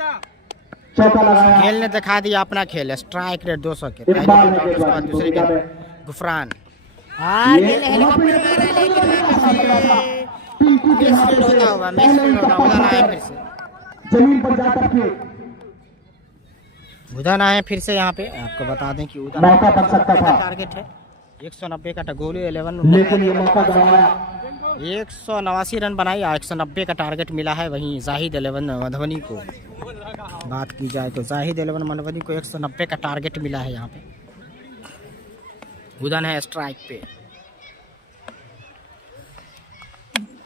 चौका लगाया। खेल ने दिखा दिया अपना खेल, स्ट्राइक रेट 200 के पहले गेंद आउट, उसके बाद दूसरे गेंद गुफरान। जमीन पर जाकर के उधर आए फिर से। यहाँ पे आपको बता दें कि उधर मौका बन सकता था, टारगेट है 190 का गोली 11, लेकिन ये मौका गवाया। 189 रन बनाई और 190 का टारगेट मिला है। वहीं जाहिद 11 मधुबनी को बात की जाए तो जाहिद 11 मधुबनी को 190 का टारगेट मिला है। यहाँ पे उदन है स्ट्राइक पे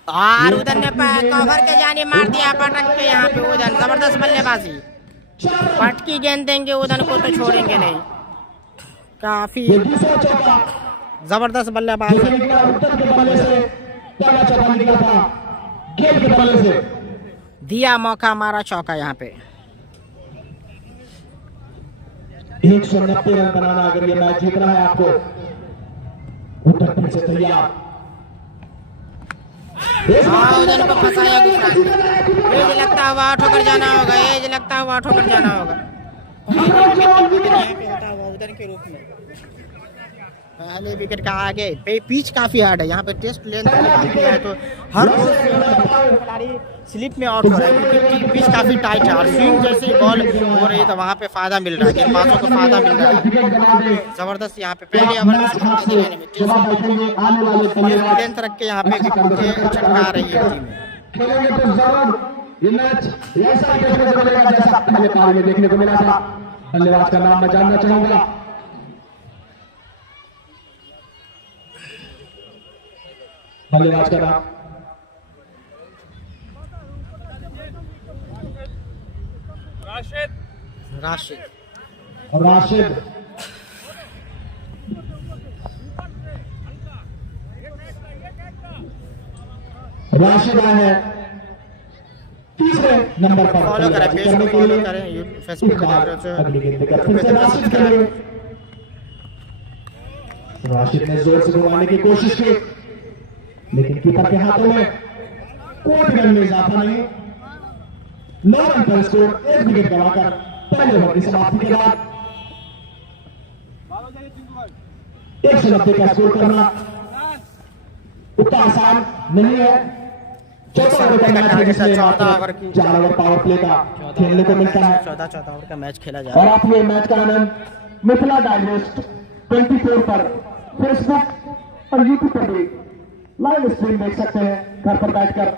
और उदन ने कवर के जाने मार दिया पटक के। यहाँ पे उदन जबरदस्त बल्लेबाजी, पटकी गेंद देंगे उदन को तो छोड़ेंगे नहीं। काफी जबरदस्त बल्लेबाजी दिया मौका, मारा चौका। यहाँ पे 190 रन बनाना अगर ये मैच जीतना है आपको। उत्तर फिर से तैयार, उधर को फंसाया गुफरान। लगता हुआ आउट होकर जाना होगा, एज लगता हुआ आउट होकर जाना होगा उधर के रूप में। पहले विकेट का आगे पिच काफी हार्ड है। यहाँ पे टेस्ट लेंथ है तो हर खिलाड़ी स्लिप में आउट हो रहा है क्योंकि पिच काफी टाइट है और स्विंग जैसे बॉल हो रही है तो वहाँ पे फायदा मिल रहा है, गेंदबाजों को फायदा मिल रहा है जबरदस्त। यहाँ पे पहले ओवर में लेंथ रख के यहाँ पे चटका रही है टीम। देखने को मिला था। बल्लेबाज का नाम मैं जानना चाहूंगा। बल्लेबाज का नाम राशिद। राशिद आए हैं तीसरे नंबर पर। फॉलो करें, पेज को फॉलो करें, फेसबुक पे देख रहे हो। राशिद ने जोर से घुमाने की कोशिश की लेकिन कीपर के हाथों में कोई रन में इजाफा नहीं। 9 रन पर स्कोर, 1 विकेट गंवाकर पहले ओवर की समाप्ति के बाद 190 का स्कोर करना उतना आसान नहीं है। 14 ओवर की 4 ओवर पावर प्ले का खेलने को मिलता है। 14 ओवर का मैच खेला जा और रहा है। आप ये मैच का आनंद मिथिला डाइजेस्ट 24 पर फेसबुक और यूट्यूब पर भी लाइव स्ट्रीम देख सकते हैं घर पर बैठकर।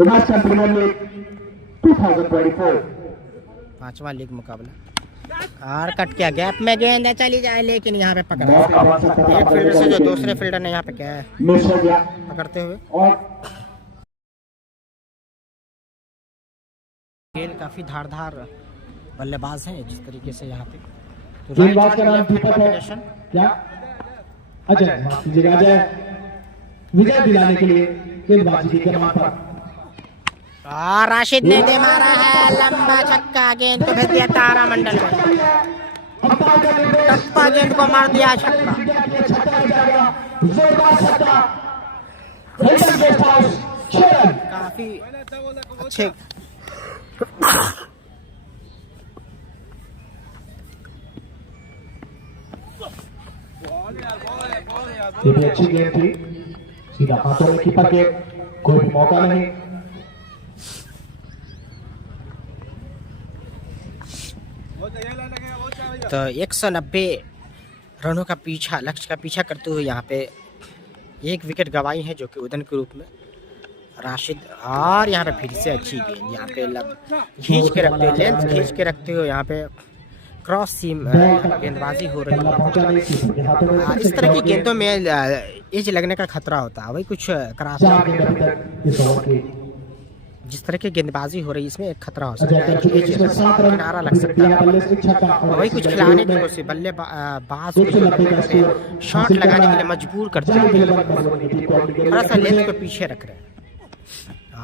हिमाचल प्रीमियर लीग 2024 5वां लीग मुकाबला और कट किया, गैप में गेंद चली जाए लेकिन यहाँ पे पकड़ा एक फील्डर से जो दूसरे फील्डर ने यहाँ पे क्या है मिस हो गया पकड़ते हुए। और खेल काफी धारदार बल्लेबाज हैं जिस तरीके से यहाँ पे गेंदबाज का नाम दीपक है क्या? अजय, माफ कीजिएगा, अजय विजय दिलाने के लिए गेंदबाजी की कमान पर और राशिद ने दे मारा है लंबा छक्का, गेंद को भेज दिया तारामंडल में, टप्पा गेंद को मार दिया छक्का। काफी अच्छे अच्छी गेंद थी, सीधा हाथों में कीपर के, कोई भी मौका नहीं। तो 190 रनों का पीछा, लक्ष्य का पीछा करते हुए यहाँ पे 1 विकेट गंवाई है जो कि उदन के रूप में राशिद। और यहाँ पे फिर से अच्छी गेंद, यहाँ पे खींच के रखते हुए, लेंथ खींच के रखते हुए यहाँ पे क्रॉस सीम गेंदबाजी हो रही है। इस तरह की गेंदों में एज लगने का खतरा होता है, वही कुछ क्रॉस जिस तरह की गेंदबाजी हो रही है इसमें एक खतरा हो सकता है, किनारा लग सकता है, वही कुछ खिलाने की कोशिश बल्लेबाज शॉट लगाने के लिए मजबूर करते हैं, थोड़ा सा लेंथ को पीछे रख रहे हैं।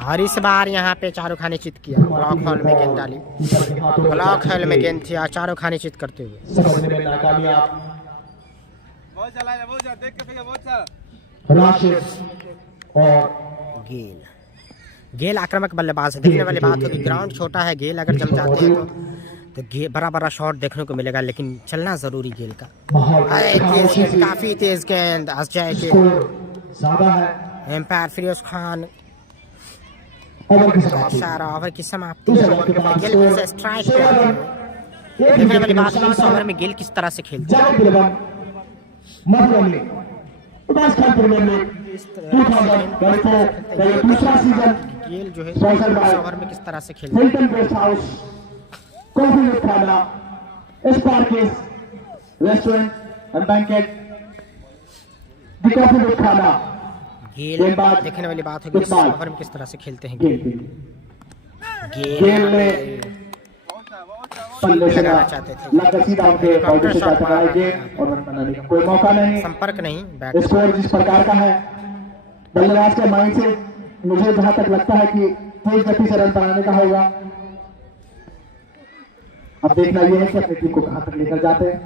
और इस बार यहाँ पे चारों खाने चित किया, ब्लॉक हॉल में गेंद डाली, ब्लॉक हॉल में गेंद थी, चारों खाने चित करते हुए। राशिद और गेल आक्रामक बल्लेबाज है। देखने वाली बात होगी, ग्राउंड छोटा है, गेल अगर जम जाते हैं तो बड़ा बड़ा शॉट देखने को मिलेगा, लेकिन चलना जरूरी गेल का। काफी तेज गेंद अजय के ज्यादा है। एम्पायर फिरोज खान सारा ओवर की समाप्ति। गेल से स्ट्राइक पे आते हैं। देखने वाली बात है, इस ओवर में गेल किस तरह से खेलते हैं। गेल जो है इस ओवर में किस तरह से खेलते हैं। गेल देखने वाली बात होगी, इस ओवर में किस तरह से खेलते हैं। गेल लगाना चाहते थे, कोई मौका नहीं, संपर्क नहीं। स्कोर जिस प्रकार का है, बल्लेबाज के माइंड से मुझे जहां तक लगता है कि तेज गति से रन बनाने का होगा। अब देखना यह है कि अपनी टीम को कहां तक लेकर जाते हैं।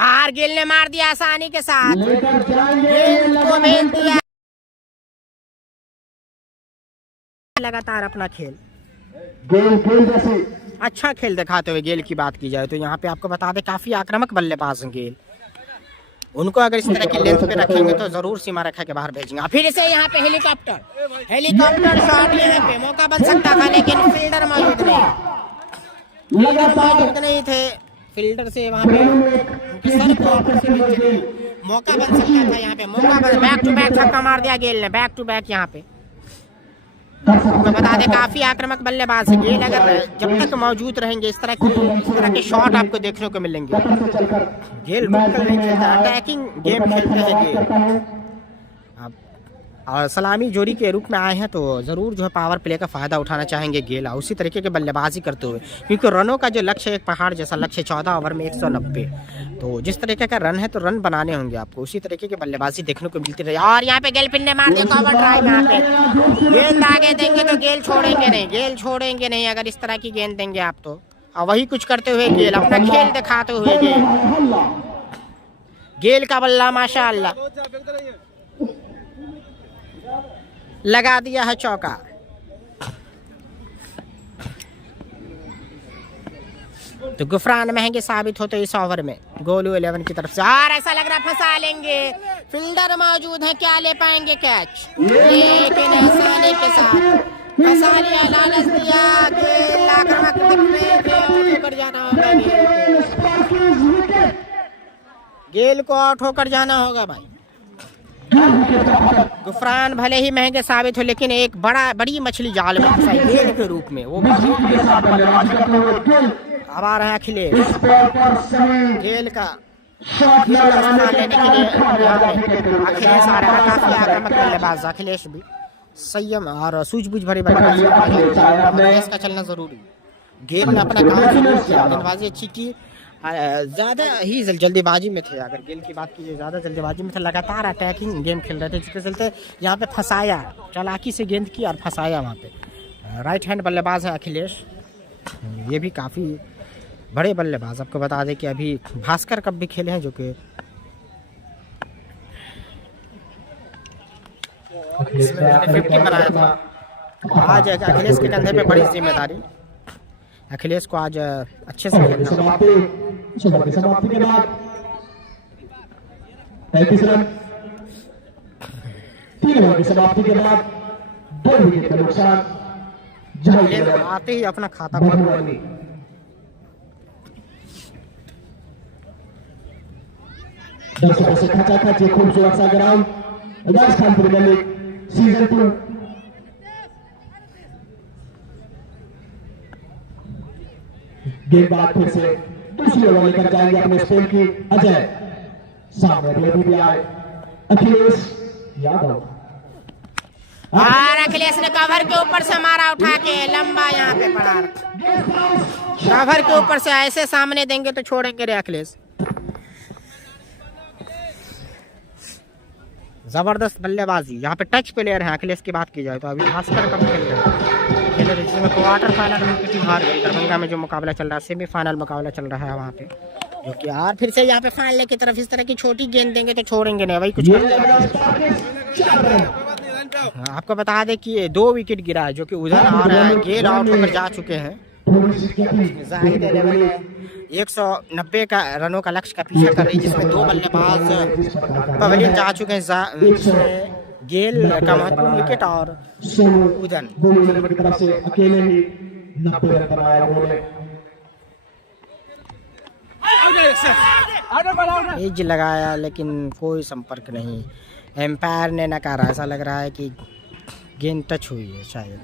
आर गेल ने मार दिया आसानी के साथ, लेकर जाएंगे को भेज दिया लगातार अपना खेल। गेल जैसे अच्छा खेल दिखाते हुए गेल की बात की जाए तो यहाँ पे आपको बता दें काफी आक्रामक बल्लेबाज हैं गेल। उनको अगर इस तरह की लेंथ पे रखेंगे तो जरूर सीमा रेखा के बाहर भेजेंगे। फिर से यहाँ पे हेलीकॉप्टर शॉट, यहाँ पे मौका बन सकता था, लेकिन फील्डर मौजूद नहीं थे। फील्डर से वहाँ पे मौका बन सकता था, यहाँ पे मौका बन, बैक टू बैक छक्का मार दिया गेल ने, बैक टू बैक। यहाँ पे तो बता दें काफी आक्रामक बल्लेबाज है गेल। अगर जब तक मौजूद रहेंगे इस तरह के शॉट आपको देखने को मिलेंगे। गेल अटैकिंग गेम खेलते हैं गेल, और सलामी जोड़ी के रूप में आए हैं तो जरूर जो है पावर प्ले का फायदा उठाना चाहेंगे गेल, उसी तरीके के बल्लेबाजी करते हुए, क्योंकि रनों का जो लक्ष्य है एक पहाड़ जैसा लक्ष्य, 14 ओवर में 190। तो जिस तरीके का रन है तो रन बनाने होंगे आपको, उसी तरीके की बल्लेबाजी देखने को मिलती रही। और यहाँ पे गेल पिन ने मार दिया कवर ड्राइव। यहाँ पे गेंद आगे देंगे तो गेल छोड़ेंगे नहीं अगर इस तरह की गेंद देंगे आप तो। और वही कुछ करते हुए गेल, अपना खेल दिखाते हुए गेल का बल्ला माशाअल्लाह लगा दिया है चौका। तो गुफरान महंगे साबित होते इस ओवर में गोलू 11 की तरफ से। और ऐसा लग रहा फंसा लेंगे, फील्डर मौजूद है, क्या ले पाएंगे कैच, लेकिन आसानी के साथ फंसा लिया, लालच दिया। गेल आक्रामक होकर जाना होगा, गेल को आउट होकर जाना होगा भाई। गुफरान भले ही महंगे साबित हो, लेकिन एक बड़ी मछली जाल में फंसाई गेल के रूप में, वो अब आ रहा है अखिलेश। गेल का लेने के लिए अखिलेश आ रहा है, काफी आक्रामक बल्लेबाज अखिलेश भी, संयम और सूझबूझ भरी बल्लेबाजी का चलना जरूरी। गेल ने अपना काम जरूर किया, गेंदबाजी अच्छी की, ज़्यादा ही जल्दीबाजी में थे। अगर गेल की बात कीजिए ज़्यादा जल्दीबाजी में थे, लगातार अटैकिंग गेम खेल रहे थे, जिसके चलते यहाँ पे फंसाया, चालाकी से गेंद की और फंसाया। वहाँ पे राइट हैंड बल्लेबाज है अखिलेश, ये भी काफ़ी बड़े बल्लेबाज। आपको बता दें कि अभी भास्कर कप भी खेले हैं, जो कि 50 बनाया था। आज अखिलेश के कंधे पे बड़ी जिम्मेदारी, अखिलेश को आज अच्छे से खेलना। समाप्ति के बाद 35 रन, 3 ओवर की समाप्ति के बाद 2 विकेट का नुकसान। आते ही अपना खाता दर्शकों से खचाखच एक खूबसूरत सा ground, Rajasthan premier league season 2। गेंदबाज फिर से दूसरी ओवर लेकर जाएंगे अपने स्पेन की अजय। सामने अभी भी आए अखिलेश यादव, और अखिलेश ने कवर के ऊपर से मारा उठा के, लंबा यहाँ पे पड़ा। कवर के ऊपर से ऐसे सामने देंगे तो छोड़ेंगे रे अखिलेश। जबरदस्त बल्लेबाजी, यहाँ पे टच प्लेयर है अखिलेश की बात की जाए तो। अभी भास्कर कब खेल रहे हैं, जिसमें क्वार्टर फाइनल में टीम हार गई। दरभंगा में जो मुकाबला चल रहा है, सेमीफाइनल मुकाबला चल रहा है वहाँ पे, जो कि यार फिर से यहाँ पे फाइनल की तरफ इस तरह की छोटी गेंद देंगे तो छोड़ेंगे नहीं, वही कुछ आपको बता दें कि ये 2 विकेट गिरा है जो कि उधर आ रहा है, गेल आउट होकर जा चुके हैं। जाहिर है लेवल 190 का रनों का लक्ष्य का पीछा कर रही है, जिसमें 2 बल्लेबाज पवेलियन जा चुके हैं, जिसमें गेल का महत्वपूर्ण विकेट और उदन की तरफ से अकेले ही 90 रन बनाया उन्होंने। एज लगाया लेकिन कोई संपर्क नहीं, एम्पायर ने नकारा। ऐसा लग रहा है कि गेंद टच हुई है शायद।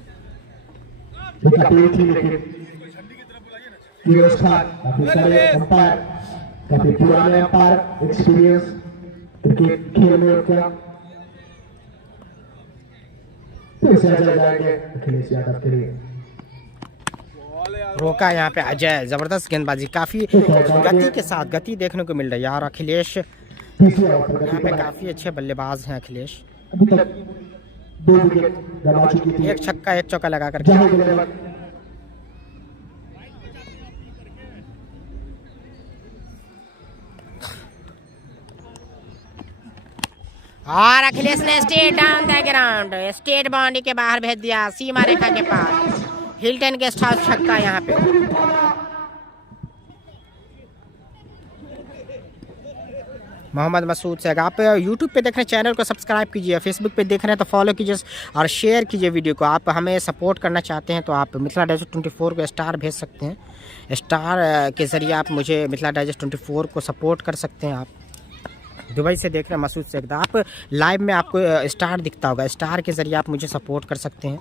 काफी पुराने एम्पायर, एक्सपीरियंस क्रिकेट खेल में क्या जाएंगे अखिलेश यादव के लिए। रोका यहाँ पे अजय, जबरदस्त गेंदबाजी, काफी गति के साथ गति देखने को मिल रही है। और अखिलेश यहाँ पे काफी अच्छे बल्लेबाज हैं अखिलेश। अभी तक 2 विकेट गंवा चुकी थी, 1 छक्का 1 चौका लगा करके। और अखिलेश ने state down the ground, state boundary के बाहर भेज दिया, सीमा रेखा के पास। हिल्टन गेस्ट हाउस छक्का यहाँ पे। मोहम्मद मसूद सैग, आप यूट्यूब पे देख रहे हैं चैनल को सब्सक्राइब कीजिए, फेसबुक पे देख रहे हैं तो फॉलो कीजिए और शेयर कीजिए वीडियो को। आप हमें सपोर्ट करना चाहते हैं तो आप मिथिला डाइजेस्ट 24 को स्टार भेज सकते हैं। स्टार के ज़रिए आप मुझे मिथिला डाइजेस्ट 24 को सपोर्ट कर सकते हैं। आप दुबई से देख रहे हैं मसूद सैग, आप लाइव में आपको स्टार दिखता होगा, स्टार के ज़रिए आप मुझे सपोर्ट कर सकते हैं।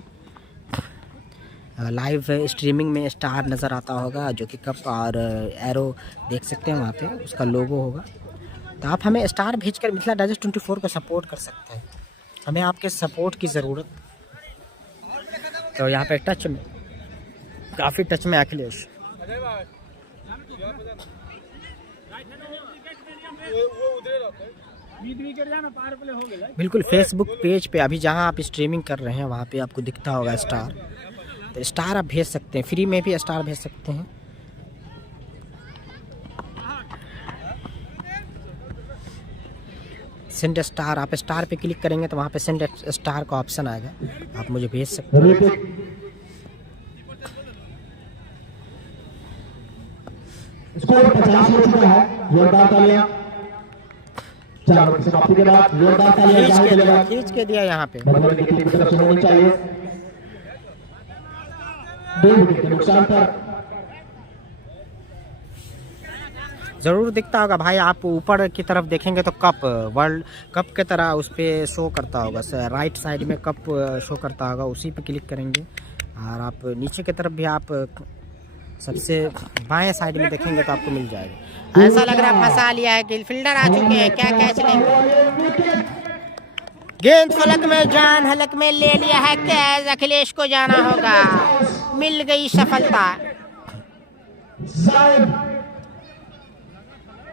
लाइव स्ट्रीमिंग में स्टार नज़र आता होगा जो कि कप और एरो देख सकते हैं, वहाँ पे उसका लोगो होगा। तो आप हमें स्टार भेजकर मिथिला डाइजेस्ट 24 को सपोर्ट कर सकते हैं, हमें आपके सपोर्ट की ज़रूरत। तो यहाँ पे टच में, काफ़ी टच में अखिलेश। बिल्कुल फेसबुक पेज पे अभी जहाँ आप स्ट्रीमिंग कर रहे हैं वहाँ पे आपको दिखता होगा स्टार, तो स्टार आप भेज सकते हैं, फ्री में भी स्टार भेज सकते हैं। सेंड स्टार, आप स्टार पे क्लिक करेंगे तो वहाँ पे सेंड स्टार का ऑप्शन आएगा, आप मुझे भेज सकते हैं। स्कोर 50 हो चुका है, जोरदार तालियां। 4 ओवर समाप्ति के बाद जोरदार तालियां खींच के दिया यहाँ पे। बदलने की टीम की तरफ से होनी चाहिए। 2 विकेट के नुकसान पर ज़रूर दिखता होगा भाई, आप ऊपर की तरफ देखेंगे तो कप, वर्ल्ड कप के तरह उस पर शो करता होगा, राइट साइड में कप शो करता होगा, उसी पे क्लिक करेंगे। और आप नीचे की तरफ भी आप सबसे बाएं साइड में देखेंगे तो आपको मिल जाएगा। ऐसा लग रहा है फंसा लिया है कि फील्डर आ चुके हैं, क्या कैच लेंगे। गेंद फलक में, जान हलक में ले लिया है कैच, अखिलेश को जाना होगा, मिल गई सफलता।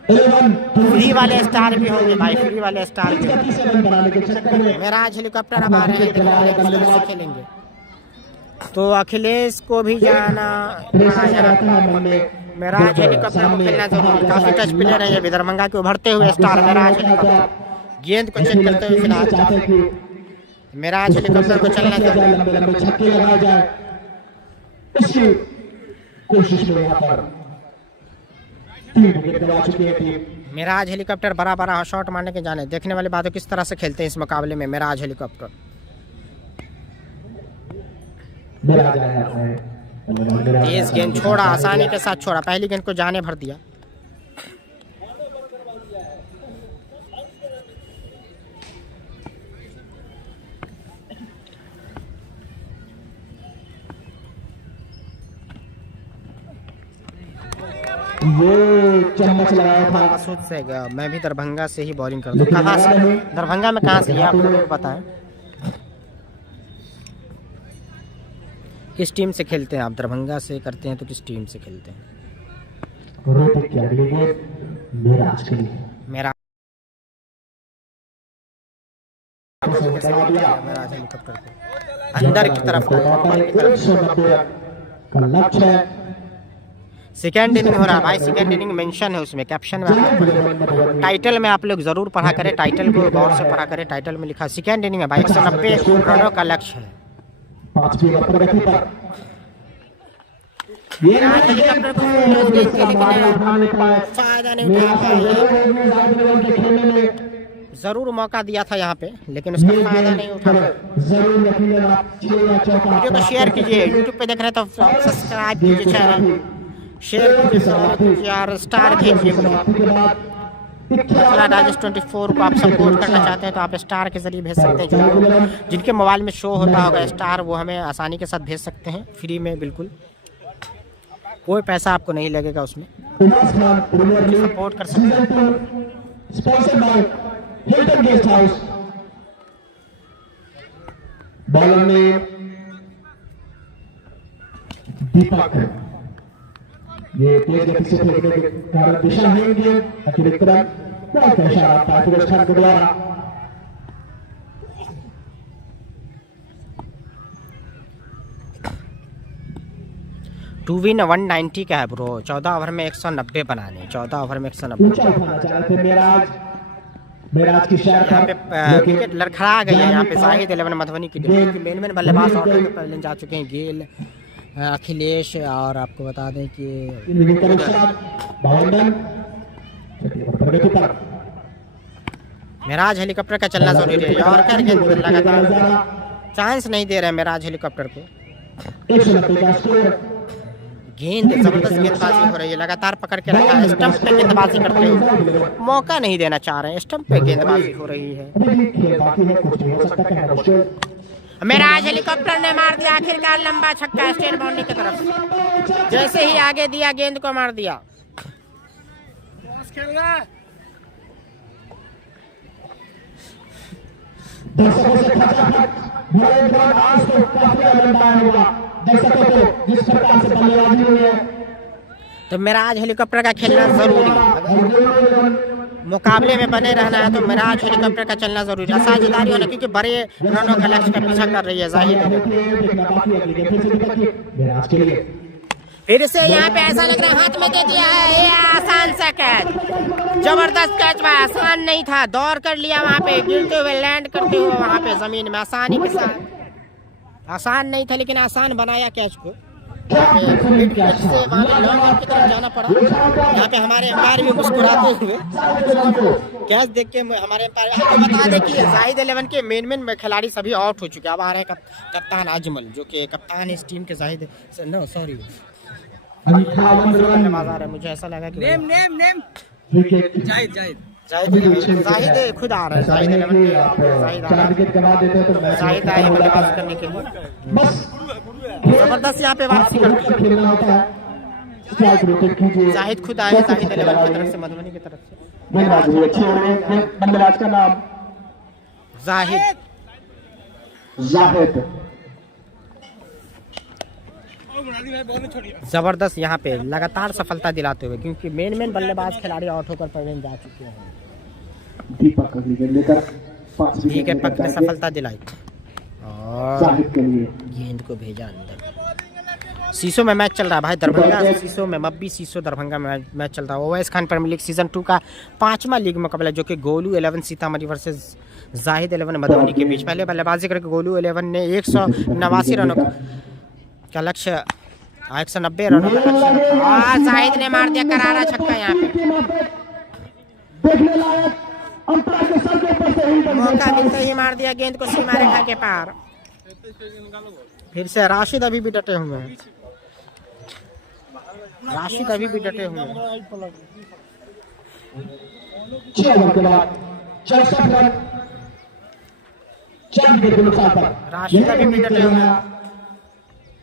फ्री वाले स्टार भी होंगे भाई, फ्री वाले स्टार भी होंगे। मेराज हेलीकॉप्टर अब आ रहे हैं, खेलेंगे तो अखिलेश को भी जाना मेराज हेलीकॉप्टर को खेलना जरूरी। काफी टच प्लेयर है ये दरभंगा के उभरते हुए स्टार मेराज हेलीकॉप्टर। गेंद को चेक करते हुए फिलहाल मेराज हेलीकॉप्टर को चलना जरूरी। कोशिश में यहाँ पर मेराज हेलीकॉप्टर बड़ा बड़ा शॉट मारने के जाने, देखने वाली बात है किस तरह से खेलते हैं इस मुकाबले में मेराज हेलीकॉप्टर। तेज गेंद छोड़ा, आसानी के साथ छोड़ा, पहली गेंद को जाने भर दिया। ये चम्मच लगाया था मसूद से, मैं भी दरभंगा से ही बॉलिंग करता हूँ। कहाँ से दरभंगा में, कहाँ से ये आप लोगों को बताएं, किस टीम से खेलते हैं आप? दरभंगा से करते हैं तो किस टीम से खेलते हैं? मेरा हेलीकॉप्टर को अंदर की तरफ लक्ष्य है। सेकेंड इनिंग हो रहा है भाई, सेकेंड इनिंग मेंशन है उसमें, कैप्शन में टाइटल में आप लोग जरूर पढ़ा करें, टाइटल को गौर से पढ़ा करें, टाइटल में लिखा सेकेंड इनिंग है भाई, 190 रनों का लक्ष्य है। हेलीकॉप्टर को फायदा नहीं उठा पाया, जरूर मौका दिया था यहाँ पे लेकिन उसका फायदा नहीं उठा। वीडियो को शेयर कीजिए, यूट्यूब पे देख रहे तो सब्सक्राइब कीजिए चैनल, शेयर कीजिए यार, स्टार भेजिए। राजेश 24 को आप सपोर्ट करना चाहते हैं तो आप स्टार के जरिए भेज सकते हैं, जो जिनके मोबाइल में शो होता होगा स्टार वो हमें आसानी के साथ भेज सकते हैं, फ्री में, बिल्कुल कोई पैसा आपको नहीं लगेगा उसमें, सपोर्ट कर सकते हैं। बॉलर ने दीपक, ये तेज गति से फेंकने के कारण दिशा होंगे अतिरिक्त रन, बहुत इशारा पार्थिव खान के द्वारा। टू विन 190 का है ब्रो, 14 ओवर में 190 बनाने, 14 ओवर में 190। यहाँ पे विकेट लड़खड़ा गई है, यहाँ पे जाहिद 11 मधुबनी की टीम की मेन बल्लेबाज ऑर्डर में पहले जा चुके हैं, गेल, अखिलेश, और आपको बता दें कि मेराज हेलीकॉप्टर का चलना जरूरी है, और कर लगातार चांस नहीं दे रहे मेराज हेलीकॉप्टर को। गेंद जबरदस्त गेंदबाजी हो रही है, लगातार पकड़ के रखा है, स्टंप पे गेंदबाजी करते हुए मौका नहीं देना चाह रहे हैं, स्टंप पे गेंदबाजी हो रही है। मेराज हेलीकॉप्टर ने मार दिया आखिरकार लंबा छक्का स्टेट बाउंड्री की तरफ, जैसे ही आगे दिया गेंद को मार दिया। तो मेराज हेलीकॉप्टर का खेलना जरूरी है, मुकाबले में बने रहना है तो मेराज हेलीकॉप्टर का चलना जरूरी है, साझेदारी होना, क्योंकि बड़े रनों का लक्ष्य का पीछा कर रही है जाहिद। फिर से यहाँ पे ऐसा लग रहा है हाथ में दे दिया है, ये आसान सा कैच, जबरदस्त कैच भाई, आसान नहीं था, दौड़ कर लिया वहाँ पे, गिरते हुए लैंड करते हुए वहाँ पे जमीन में आसानी के साथ, आसान नहीं था लेकिन आसान बनाया कैच को। से वहाँ पे लॉन्ग ऑन की तरफ जाना पड़ा, यहाँ पे हमारे एम्पायर भी मुस्कुराते हुए कैच देख के हमारे एम्पायर। आपको बता दें कि जाहिद 11 के मेन खिलाड़ी सभी आउट हो चुके हैं, अब आ रहे हैं कप्तान अजमल, जो कि कप्तान इस टीम के जाहिद, नो सॉरी मुझे ऐसा लगा कि जाहिद खुद आ रहा है, जाहिद आए बल्लेबाजी करने के लिए, जबरदस्त यहाँ पे वापसी करती है, जाहिद खुद आए, जाहिद 11 की तरफ से, मधुबनी की तरफ से, बल्लेबाज का नाम जाहिद। जबरदस्त यहाँ पे लगातार सफलता दिलाते हुए, क्योंकि मेन बल्लेबाज खिलाड़ी आउट होकर पड़ने जा चुके हैं। दीपक ने सफलता दिलाई और गेंद को भेजा अंदर। सीसो में मैच चल रहा है भाई, दरभंगा सीसो में, मब्बी सीसो दरभंगा में मैच चल रहा है। Owais Khan premier league season 2 का 5वां लीग मुकाबला, जो कि गोलू 11 सीतामढ़ी वर्सेस जाहिद 11 मधुबनी के बीच। पहले बल्लेबाजी करके गोलू 11 ने 189 रनों का लक्ष्य, 190 रनों का लक्ष्य, और जाहिद ने मार दिया करारा छक्का। यहाँ पे मौका मिलते ही मार दिया गेंद को सीमा रेखा के पार। फिर से राशिद अभी भी डटे हुए हैं, राशिद अभी भी डटे हुए हैं। राशिद अभी भी डटे हुए हैं।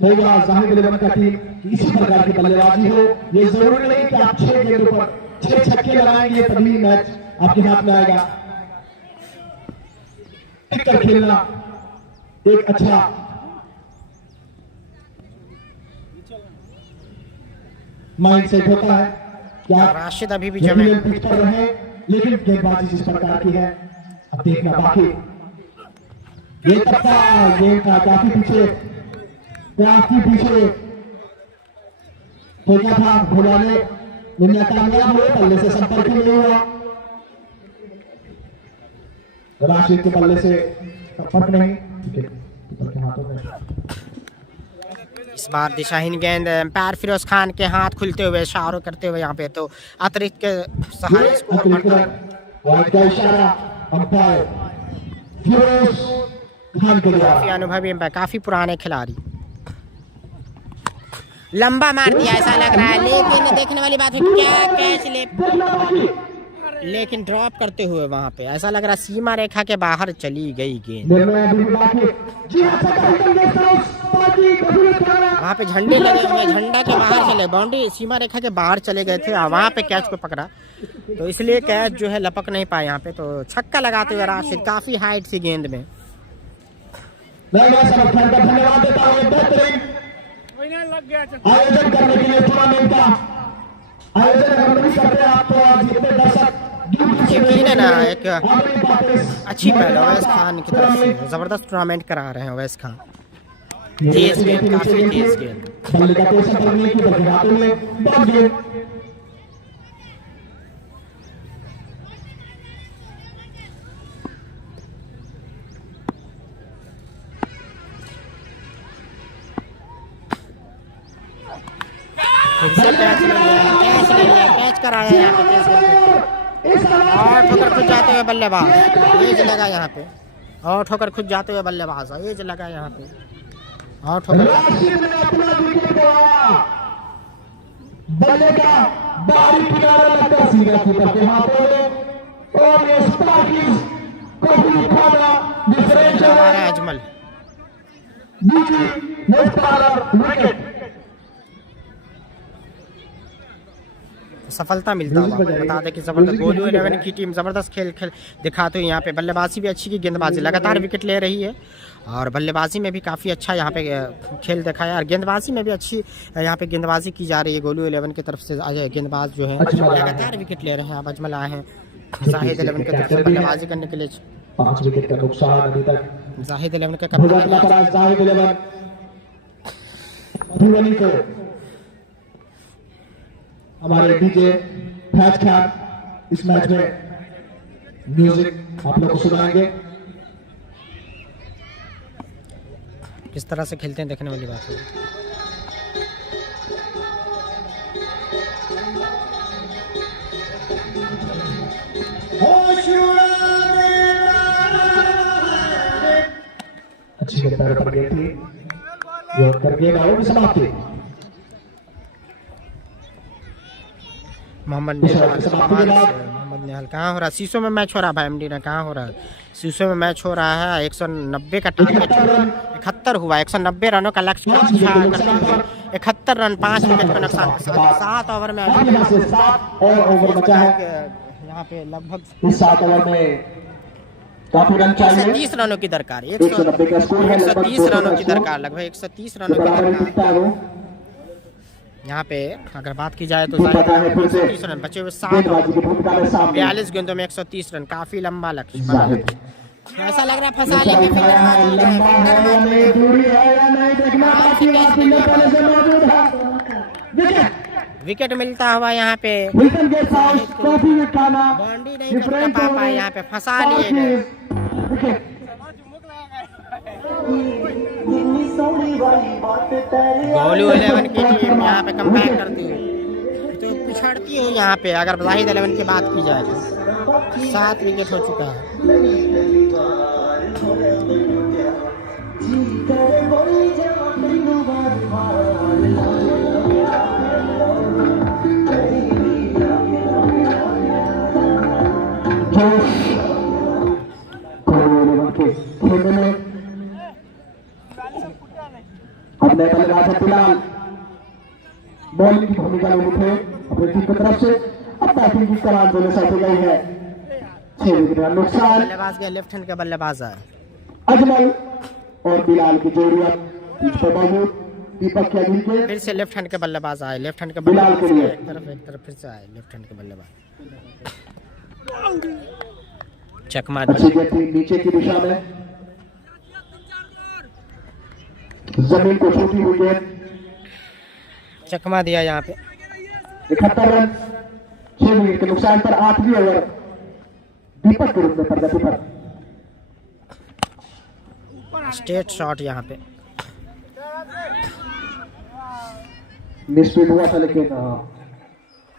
जाहिद 11 का टीम इसी प्रकार की बल्लेबाजी हो, ये जरूरी नहीं कि आप 6 गेंदों पर 6 छक्के लगाएंगे तभी मैच आपके हाथ में आएगा। टिक कर खेलना एक अच्छा माइंड सेट होता है। क्या राशिद अभी भी जमे पर रहे, लेकिन गेंदबाजी जिस प्रकार की है अब देखना बाकी। ये तबका गेंद का काफी पीछे फेंका था भुलाने में नाकामयाब हुए, पल्ले से संपर्क ही नहीं हुआ। राशिद के पल्ले से संपर्क नहीं, कीपर के हाथों में। इस बार दिशाहीन गेंद एम्पायर फिरोज खान के हाथ खुलते हुए इशारों करते हुए यहाँ पे तो अतिरिक्त के सहारे स्कोर बढ़ता है। वाइड का इशारा अंपायर फिरोज खान के द्वारा। काफी अनुभवी एम्पायर, काफी पुराने खिलाड़ी। लंबा मार दिया ऐसा लग रहा है, लेकिन देखने वाली बात है क्या कैच लेकिन ड्रॉप करते हुए वहां पे ऐसा लग रहा सीमा रेखा के बाहर चली गई गेंद। वहां पे झंडे लगे हुए, झंडा के बाहर चले, बाउंड्री सीमा रेखा के बाहर चले गए थे, वहां पे कैच को पकड़ा तो इसलिए कैच जो है लपक नहीं पाया यहाँ पे। तो छक्का लगाते हुए राशिद, काफी हाइट थी गेंद में। धन्यवाद देता हूँ आयोजन करने के लिए टूर्नामेंट का आयोजन करते हैं आप दर्शक। यकीन है ना, एक अच्छी पहल अवैस खान की तरफ से, जबरदस्त टूर्नामेंट करा रहे हैं अवैस खान। तेज गेंद, काफी तेज गेंद। कैच कराया यहाँ पे और ठोकर खुद जाते हुए बल्लेबाज, एज लगा यहाँ पे, और ठोकर खुद जाते हुए बल्लेबाज, एज लगा यहाँ पे और ठोकर बल्ले का बाहरी किनारा लगता सीधा कीपर के हाथों में और ये स्पार्किंग को भी उठाना डिफरेंशियल है। अजमल विकेट सफलता मिलता हुआ। बता दें कि जबरदस्त गोलू 11 की टीम जबरदस्त खेल दिखाते हुए यहाँ पे बल्लेबाजी भी अच्छी की, गेंदबाजी लगातार विकेट ले रही है और बल्लेबाजी में भी काफ़ी अच्छा यहाँ पे खेल दिखाया और गेंदबाजी में भी अच्छी यहाँ पे गेंदबाजी की जा रही है। गोलू 11 की तरफ से गेंदबाज जो है लगातार विकेट ले रहे हैं। अब अजमल आए हैं जाहिद 11 की तरफ से बल्लेबाजी करने के लिए। 5 विकेट का नुकसान अभी तक जाहिद 11 का कप्तान हमारे डीजे फैज खान इस मैच में म्यूजिक आप लोग को सुनाएंगे। किस तरह से खेलते हैं देखने वाली बात है। अच्छी गेंद पर गई थी, ये करके आओ समाप्ति। मोहम्मद निहाल कहाँ हो रहा है? शीशों में मैच हो रहा है भाई, एमडी ने कहाँ हो रहा है? शीशों में मैच हो रहा है। 190 का टारगेट 71 हुआ, 190 रनों का लक्ष्य 71 रन 5 विकेट का नुकसान के साथ 7 ओवर में यहाँ पे लगभग 7 ओवर में काफी रन चाहिए। 130 रनों की दरकार, 130 रनों की दरकार, लगभग 130 रनों की दरकार। यहाँ पे अगर बात की जाए तो 130 रन बचे हुए 7 42 गेंदों में 130 रन, काफी लंबा लक्ष्य। ऐसा लग रहा है फंसा लेंगे, विकेट मिलता हुआ यहाँ पे बाउंड्री नहीं कर पाया, यहाँ पे फंसा लिए गए। गोलू 11 की टीम यहाँ पे कमबैक करती है तो पिछड़ती है यहाँ पे। अगर जाहिद 11 की बात की जाए तो 7 विकेट हो चुका है। अपने बल्लेबाज फिलहाल बॉलिंग की भूमिका में उठे अपनी टीम की तरफ से। अब बैटिंग की कमान दोनों साइड गई है। 6 विकेट का नुकसान। बल्लेबाज गया, लेफ्ट हैंड का बल्लेबाज है अजमल और बिलाल की जोड़ी अब पिच पर मौजूद। दीपक के अधीन के फिर से लेफ्ट हैंड के बल्लेबाज आए, लेफ्ट हैंड के बल्लेबाज एक तरफ फिर से आए लेफ्ट हैंड के बल्लेबाज। चकमा नीचे की दिशा में जमीन को छूती हुई गेंद चकमा दिया यहाँ पे। 71 रन 6 विकेट के नुकसान पर 8वीं ओवर दीपक के रूप में प्रगति पर। स्ट्रेट शॉट यहाँ पे मिसफील्ड हुआ था, लेकिन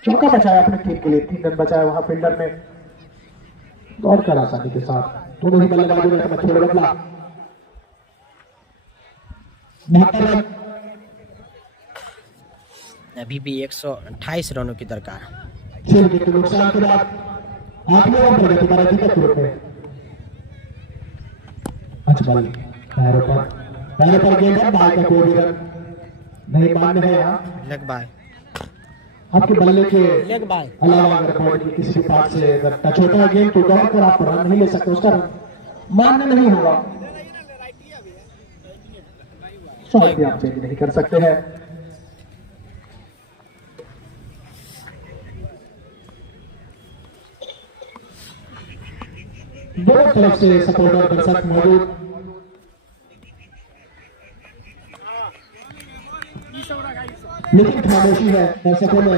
चौका बचाया अपने टीम के लिए। 3 रन बचाया वहां फील्डर ने दौड़ कर आसानी के साथ। दोनों ही बल्लेबाजों ने अपना खेल बदला। 72 रन अभी भी 128 रनों की दरकार। 6 विकेट के नुकसान के बाद 8वें ओवर प्रगति पर दीपक के रूप में। अच्छा बॉल पैरों पर गेंद है, बाल का कोई भी रन नहीं मान्य है। यहाँ लेग बाय, आपके बल्ले के लेग बाय। अलावा अगर बॉडी के किसी भी पार्ट से अगर टच होता है गेंद तो दौड़ कर आप रन नहीं ले सकते, उसका रन मान्य नहीं होगा। शॉट भी आप चेंज नहीं कर सकते हैं। दोनों तरफ से सपोर्टर दर्शक मौजूद। लेकिन खामोशी है दर्शकों में।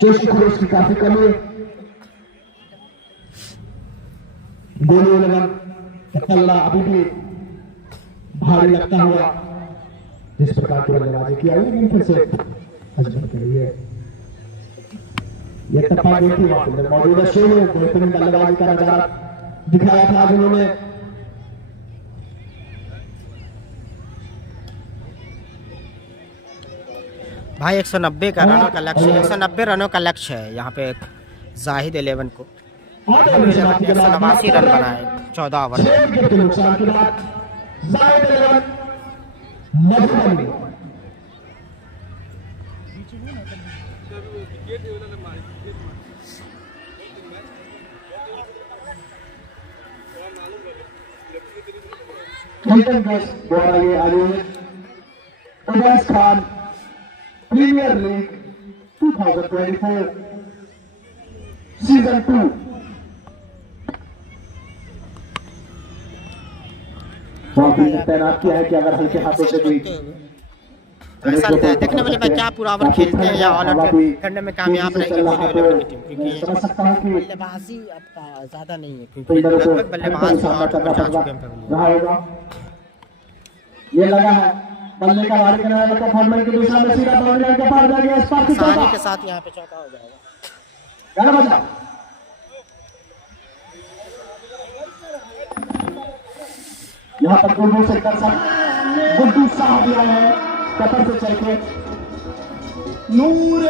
जोश खरोश की काफी कमी है। गोली लगन तल्ला अभी भी भारी लगता हुआ जिस प्रकार की बल्लेबाजी किया, लेकिन फिर से अजमत के लिए ये टप्पा गेंद थी। वहां पर मौजूदा शो में बेहतरीन बल्लेबाजी का नजारा दिखाया था आज उन्होंने। भाई 190 का रनों का लक्ष्य, 190 रनों का लक्ष्य है यहाँ पे जाहिद 11 को। 189 रन बनाए 14 ओवर में। 6 विकेट के नुकसान के बाद जाहिद 11 मधुबनी। क्लिंटन गेस्ट द्वारा ये आयोजित Uwais Khan premier league 2024 season 2 तैनात किया है कि अगर हल्के हाथों से भी ऐसा लगता है देखने वाले बच्चा पूरा ओवर खेलते हैं या ऑल आउट करने में कामयाब रहेगी बॉलीवुड की टीम, क्योंकि बल्लेबाजी आपका ज्यादा नहीं है, क्योंकि लगभग बल्लेबाज 8 ओवर जा चुके हैं। ये लगा है बल्ले का वारी करने वाला फॉर्मेट के दूसरा में सीधा बाउंड्री लाइन के पार जा गया। इस पार की आसानी के साथ यहाँ पे चौका हो जाएगा। गाना बजा। यहाँ पर गुड्डू से कर सकते, गुड्डू साहब भी आए हैं कतर से चल के। नूर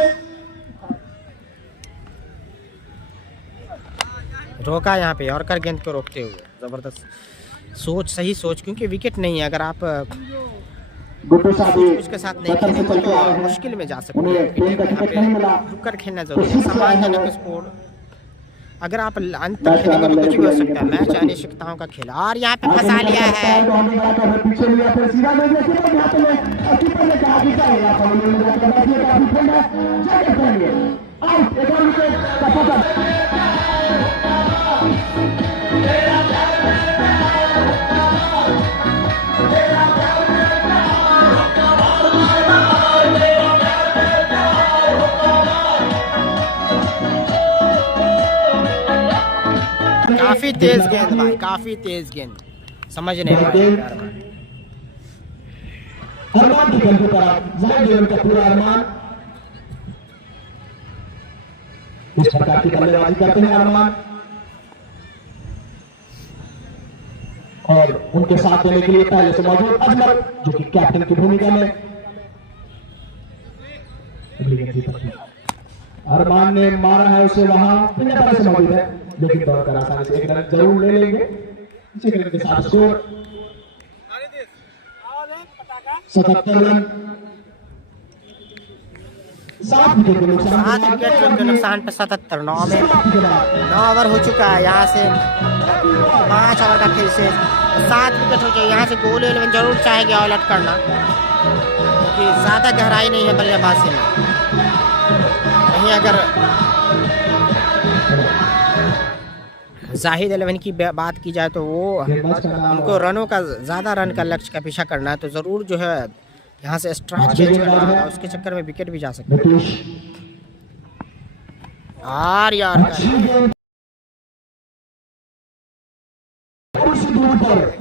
रोका यहाँ पे और कर गेंद को रोकते हुए जबरदस्त सोच, सही सोच, क्योंकि विकेट नहीं है। अगर आप गुड्डू साहब उसके साथ नहीं खेलेंगे तो मुश्किल में जा सकते हैं। रुक कर खेलना जरूरी है। सम्मानजनक स्कोर, अगर आप अंत तक खेलेंगे तो कुछ भी हो सकता है। मैच अनिश्चितताओं का खेल, और यहाँ पे फंसा लिया है। काफी तेज गेंद भाई, काफी तेज गेंद, समझ नहीं पाए। अरमान की गेंद पर जाहिद 11 का पूरा अरमान इस प्रकार की बल्लेबाजी करते हैं अरमान, और उनके साथ देने के लिए पहले से मौजूद अजमल जो कि कैप्टन की भूमिका में। अरमान ने मारा है उसे, वहां पिंडा से मौजूद है, लेकिन दौड़ कर आसानी से 1 रन जरूर ले लेंगे। इसी के साथ स्कोर 77 रन 7 विकेट के नुकसान पे 77। 9 ओवर हो चुका है, यहाँ से 5 ओवर का खेल से 7 विकेट हो जाए। यहाँ से गोल 11 जरूर चाहेंगे ऑल आउट करना, क्योंकि ज्यादा गहराई नहीं है बल्लेबाजी में। नहीं अगर जाहिद 11 की बात की जाए तो वो उनको रनों का, ज़्यादा रन का लक्ष्य का पीछा करना है, तो ज़रूर जो है यहाँ से स्ट्राइक चेंज कर रहा था, उसके चक्कर में विकेट भी जा सकता है। नीतीश और यार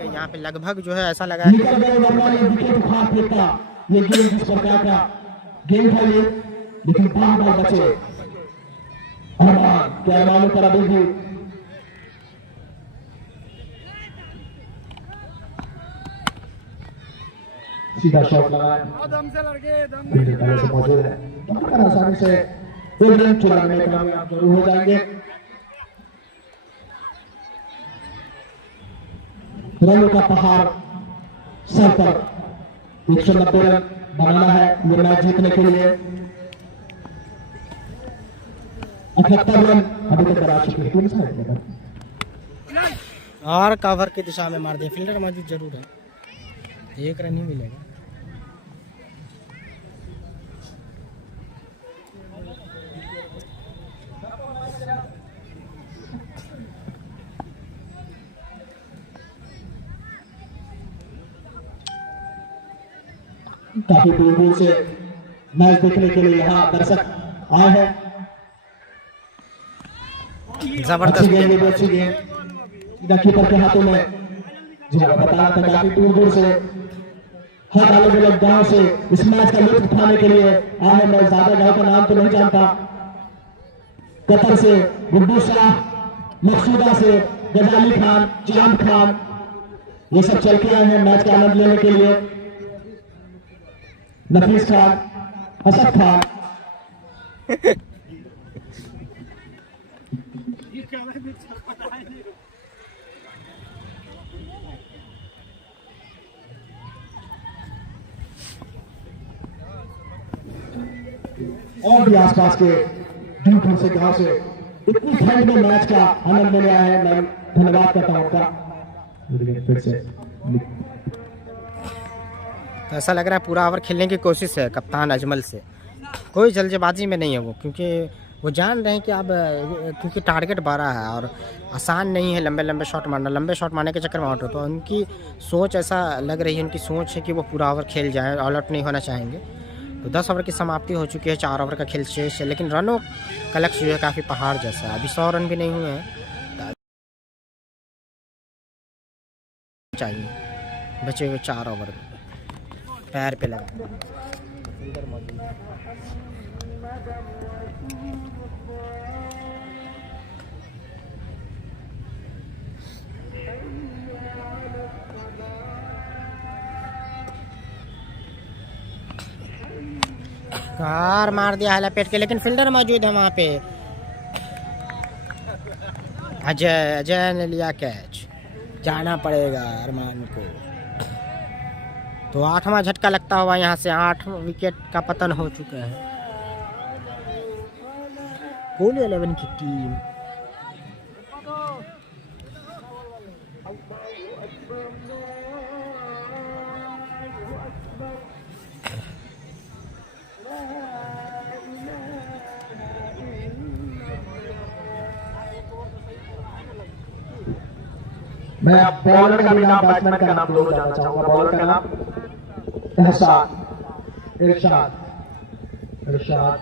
यहाँ पे लगभग जो है ऐसा लगा है निकल गए वर्मा ने विकेट उठा फेंका। ये गेम किस प्रकार का गेम था ये, लेकिन बार बचे। अरमान क्या अरमान पर अभी भी सीधा शॉट लगाया, दम से लड़के पहले से मौजूद है, तो आसानी से एक रन चुराने में कामयाब जरूर हो जाएंगे। रनों का पहाड़ सर पर 190 रन बनाना है ये मैच जीतने के लिए। 78 रन अभी तक बना चुके हैं। और कवर की दिशा में मार दिया, फील्डर मौजूद जरूर है, एक रन ही मिलेगा। काफी दूर दूर से मैच देखने के लिए यहाँ दर्शक आए हैं। जबरदस्त गेंद, अच्छी गेंद कीपर के हाथों में। जी हाँ, बताना था काफी दूर दूर से हर अलग अलग गांव से इस मैच का लुत्फ उठाने के लिए आए। मैं ज्यादा गांव का नाम तो नहीं जानता। कतर से गुड्डू शाह, मकसूदा से गजाली खान, चांद खान, ये सब चल के आए हैं मैच का आनंद लेने के लिए। नफीस खान, असद खान, और भी आसपास के दूर दूर से गांव से इतनी ठंड में मैच का आनंद लेने आए हैं। मैं धन्यवाद करता हूं उनका फिर से। तो ऐसा लग रहा है पूरा ओवर खेलने की कोशिश है कप्तान अजमल से, कोई जल्दबाजी में नहीं है वो, क्योंकि वो जान रहे हैं कि अब क्योंकि टारगेट बड़ा है और आसान नहीं है लंबे लंबे शॉट मारना। लंबे शॉट मारने के चक्कर में आउट हो, तो उनकी सोच ऐसा लग रही है, उनकी सोच है कि वो पूरा ओवर खेल जाए, ऑल आउट नहीं होना चाहेंगे। तो 10 ओवर की समाप्ति हो चुकी है, 4 ओवर का खेल शेष है, लेकिन रनों का लक्ष्य जो है काफ़ी पहाड़ जैसा है। अभी 100 रन भी नहीं हुए हैं, चाहिए बचे हुए 4 ओवर पैर पे लगा। कार मार दिया है लपेट के, लेकिन फील्डर मौजूद है वहां पे। अजय ने लिया कैच, जाना पड़ेगा अरमान को। तो 8वां झटका लगता हुआ यहाँ से 8 विकेट का पतन हो चुका है। कोहली 11 की टीम मैं बॉलर का भी नाम, बैट्समैन का नाम दोनों जानना चाहूंगा। बॉलर का नाम एहसान, इरशाद, इरशाद,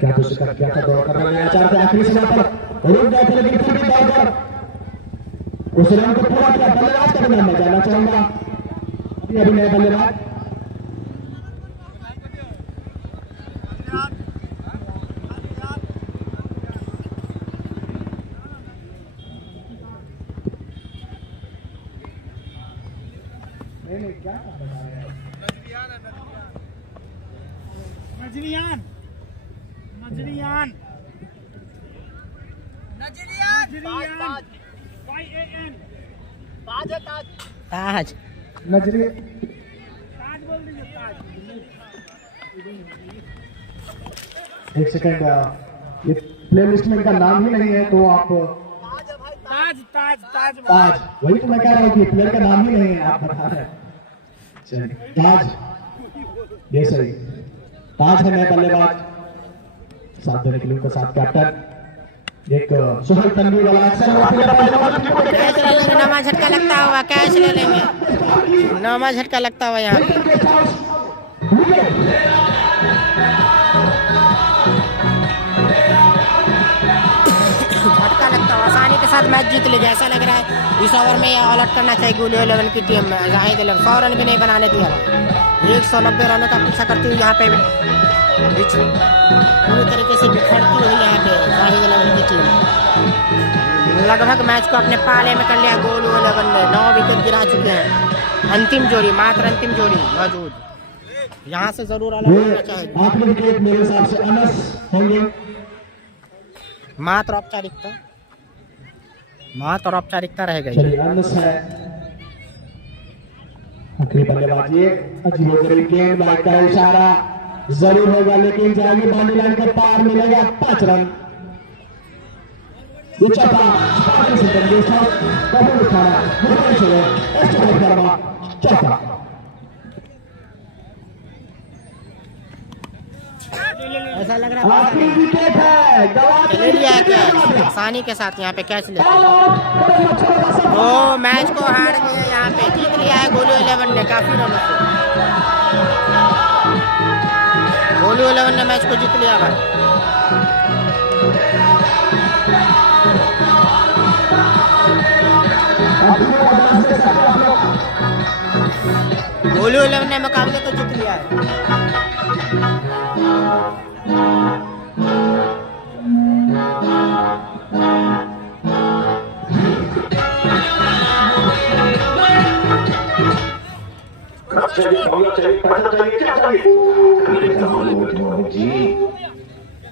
क्या कुछ क्या था दौड़ करने में चाहते आखिरी समय पर रुक गए थे, लेकिन फिर भी दौड़ कर उस रन को पूरा किया। बल्लेबाज का भी नाम मैं जानना चाहूंगा। अभी नए बल्लेबाज नजरियान नजरियान नजरियान YAN ताज ताज नजरिए ताज बोल दीजिए ताज। एक सेकंड, ये प्लेलिस्ट में इनका नाम ही नहीं है, तो आप ताज ताज ताज ताज, वही तो मैं कह रहा हूँ कि प्लेयर का नाम ही नहीं है, आप बता रहे हैं। ताज, ये सही, ताज है नए बल्लेबाज, साथ देने के लिए उनके साथ कैप्टन एक सुहल तनवीर वाला एक्शन कैच ले लेंगे, नौवा झटका लगता हुआ कैच ले लेंगे, नौवा झटका लगता हुआ यहाँ पे। झटका लगता हुआ आसानी के साथ मैच जीत लेगा ऐसा लग रहा है। इस ओवर में ऑल आउट करना चाहिए गोली 11 की टीम में। जाहिद 100 रन भी नहीं बनाने दिया, 190 रनों का पीछा करती हुई यहाँ पे पूरी तरीके से बिखरती हुई यहाँ पे जाहिद 11 की टीम। लगभग मैच को अपने पाले में कर लिया गोल 11 ने, 9 विकेट गिरा चुके हैं। अंतिम जोड़ी, मात्र अंतिम जोड़ी मौजूद, यहाँ से जरूर अलग होना चाहिए। आखिरी विकेट मेरे हिसाब से अनस होंगे। मात्र औपचारिकता, मात्र औपचारिकता रह गई। चलिए अनस है आखिरी बल्लेबाजी। अजीबोगरीब गेंद, बाइक का इशारा जरूर होगा लेकिन जाएगी बाउंड्री लाइन के पार, मिलेगा 5 रन। ये चौथा ऐसा लग रहा है आखिरी विकेट है, ले लिया है कैच आसानी के साथ, यहाँ पे कैच ले तो मैच को हार गए, यहाँ पे जीत लिया है गोलू 11 ने काफी रनों से। गोलू 11 ने मैच को जीत लिया भाई। गोलू 11 ने मुकाबले को जीत लिया है।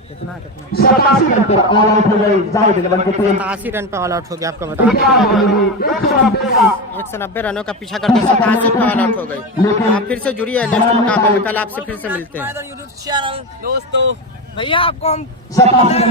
कितना 87 रन पर ऑल आउट हो गई जाहिद 11 की टीम। 87 रन पे ऑल आउट हो गया, आपको बता दें 190 रनों का पीछा करते 87 पे ऑल आउट हो गई। आप फिर से जुड़िए नेक्स्ट मुकाबले में, कल आपसे फिर से मिलते हैं। दोस्तों भैया आपको हम 87 रन पर